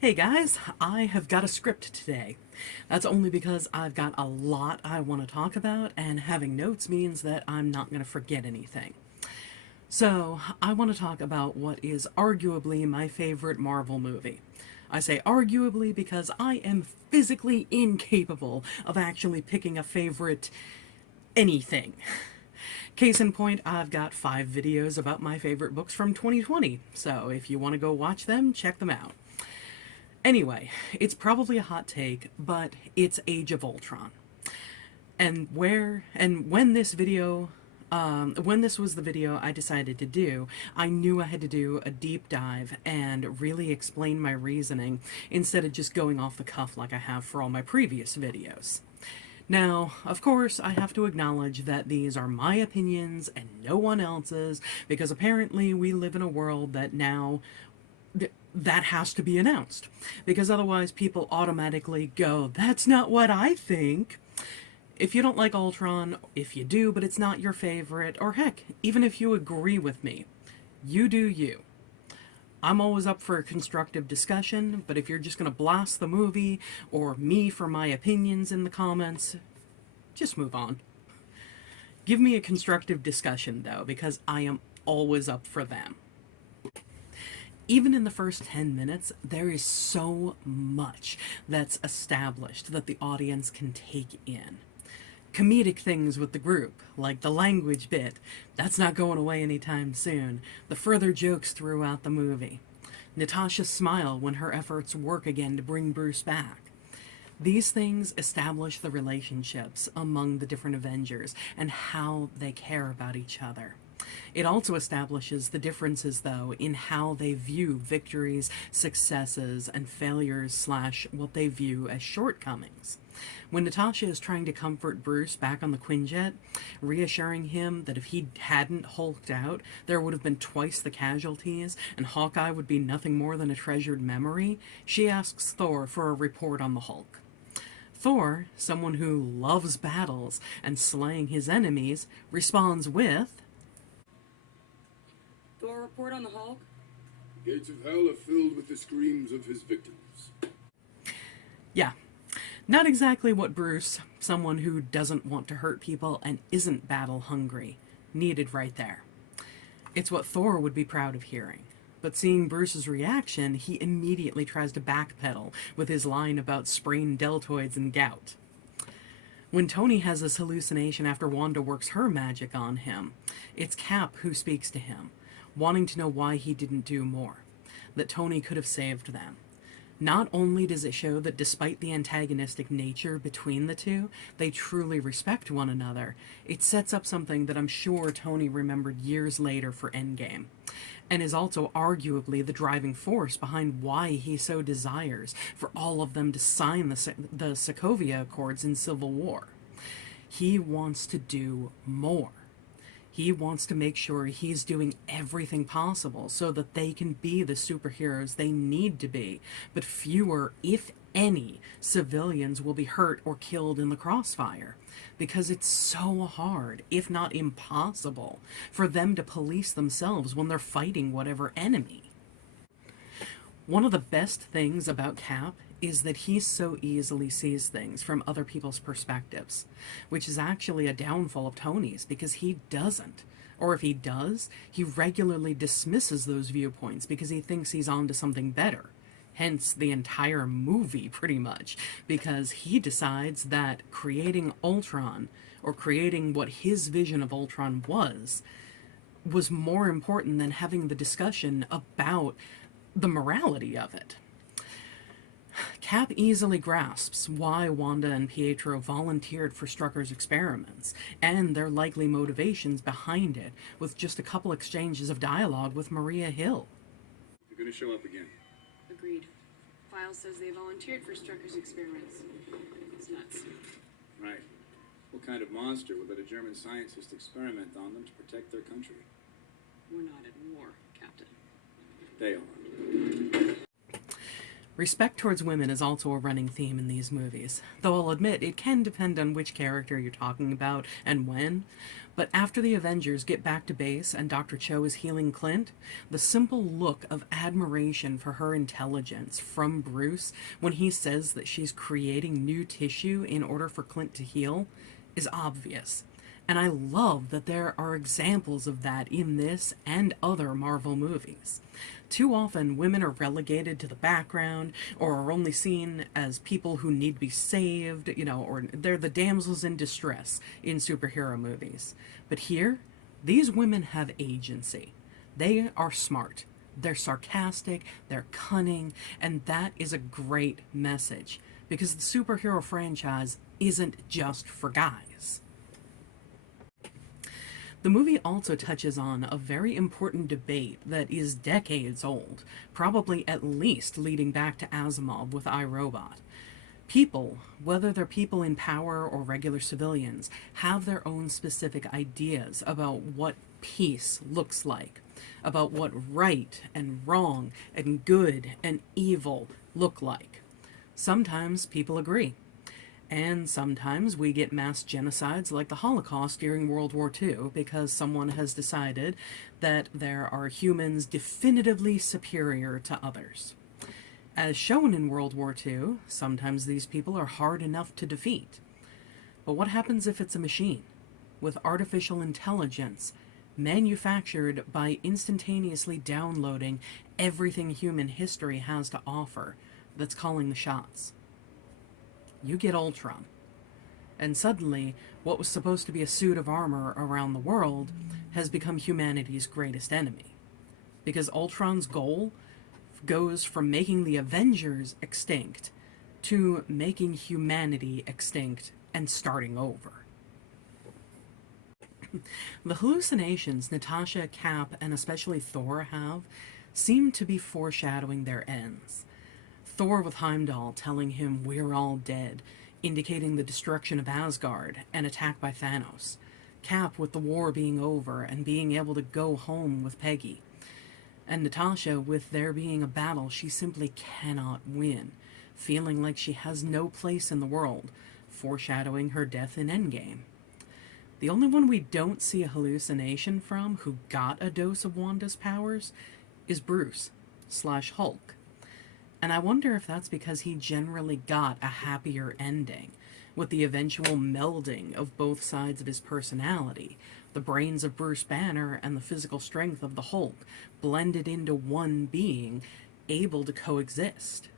Hey guys, I have got a script today. That's only because I've got a lot I want to talk about, and having notes means that I'm not going to forget anything. So, I want to talk about what is arguably my favorite Marvel movie. I say arguably because I am physically incapable of actually picking a favorite anything. Case in point, I've got 5 videos about my favorite books from 2020, so if you want to go watch them, check them out. Anyway, it's probably a hot take, but it's Age of Ultron. When this video, when this was the video I decided to do, I knew I had to do a deep dive and really explain my reasoning instead of just going off the cuff like I have for all my previous videos. Now, of course, I have to acknowledge that these are my opinions and no one else's, because apparently we live in a world that now that has to be announced, because otherwise people automatically go, that's not what I think. If you don't like Ultron, if you do but it's not your favorite, or heck, even if you agree with me, you do you. I'm always up for a constructive discussion, but if you're just going to blast the movie or me for my opinions in the comments, just move on. Give me a constructive discussion though, because I am always up for them. Even in the first 10 minutes, there is so much that's established that the audience can take in. Comedic things with the group, like the language bit, that's not going away anytime soon. The further jokes throughout the movie. Natasha's smile when her efforts work again to bring Bruce back. These things establish the relationships among the different Avengers and how they care about each other. It also establishes the differences, though, in how they view victories, successes, and failures / what they view as shortcomings. When Natasha is trying to comfort Bruce back on the Quinjet, reassuring him that if he hadn't hulked out, there would have been twice the casualties, and Hawkeye would be nothing more than a treasured memory, she asks Thor for a report on the Hulk. Thor, someone who loves battles and slaying his enemies, responds with, Thor, report on the Hulk? The gates of hell are filled with the screams of his victims. yeah. Not exactly what Bruce, someone who doesn't want to hurt people and isn't battle hungry, needed right there. It's what Thor would be proud of hearing. But seeing Bruce's reaction, he immediately tries to backpedal with his line about sprained deltoids and gout. When Tony has this hallucination after Wanda works her magic on him, it's Cap who speaks to him, wanting to know why he didn't do more, that Tony could have saved them. Not only does it show that despite the antagonistic nature between the two, they truly respect one another, it sets up something that I'm sure Tony remembered years later for Endgame, and is also arguably the driving force behind why he so desires for all of them to sign the Sokovia Accords in Civil War. He wants to do more. He wants to make sure he's doing everything possible so that they can be the superheroes they need to be, but fewer, if any, civilians will be hurt or killed in the crossfire, because it's so hard, if not impossible, for them to police themselves when they're fighting whatever enemy. One of the best things about Cap is that he so easily sees things from other people's perspectives, which is actually a downfall of Tony's, because he doesn't. Or if he does, he regularly dismisses those viewpoints because he thinks he's on to something better. Hence the entire movie, pretty much, because he decides that creating Ultron, or creating what his vision of Ultron was more important than having the discussion about the morality of it. Cap easily grasps why Wanda and Pietro volunteered for Strucker's experiments, and their likely motivations behind it, with just a couple exchanges of dialogue with Maria Hill. You're gonna show up again. Agreed. File says they volunteered for Strucker's experiments. It's nuts. Right. What kind of monster would let a German scientist experiment on them to protect their country? We're not at war, Captain. They are. Respect towards women is also a running theme in these movies, though I'll admit it can depend on which character you're talking about and when. But after the Avengers get back to base and Dr. Cho is healing Clint, the simple look of admiration for her intelligence from Bruce when he says that she's creating new tissue in order for Clint to heal is obvious. And I love that there are examples of that in this and other Marvel movies. Too often, women are relegated to the background or are only seen as people who need to be saved, or they're the damsels in distress in superhero movies. But here, these women have agency. They are smart, they're sarcastic, they're cunning, and that is a great message because the superhero franchise isn't just for guys. The movie also touches on a very important debate that is decades old, probably at least leading back to Asimov with iRobot. People, whether they're people in power or regular civilians, have their own specific ideas about what peace looks like, about what right and wrong and good and evil look like. Sometimes people agree. And sometimes we get mass genocides like the Holocaust during World War II because someone has decided that there are humans definitively superior to others. As shown in World War II, sometimes these people are hard enough to defeat. But what happens if it's a machine with artificial intelligence manufactured by instantaneously downloading everything human history has to offer that's calling the shots? You get Ultron. And suddenly, what was supposed to be a suit of armor around the world has become humanity's greatest enemy. Because Ultron's goal goes from making the Avengers extinct to making humanity extinct and starting over. The hallucinations Natasha, Cap, and especially Thor have seem to be foreshadowing their ends. Thor with Heimdall telling him we're all dead, indicating the destruction of Asgard and attack by Thanos. Cap with the war being over and being able to go home with Peggy. And Natasha with there being a battle she simply cannot win, feeling like she has no place in the world, foreshadowing her death in Endgame. The only one we don't see a hallucination from who got a dose of Wanda's powers is Bruce/Hulk. And I wonder if that's because he generally got a happier ending, with the eventual melding of both sides of his personality, the brains of Bruce Banner and the physical strength of the Hulk, blended into one being, able to coexist.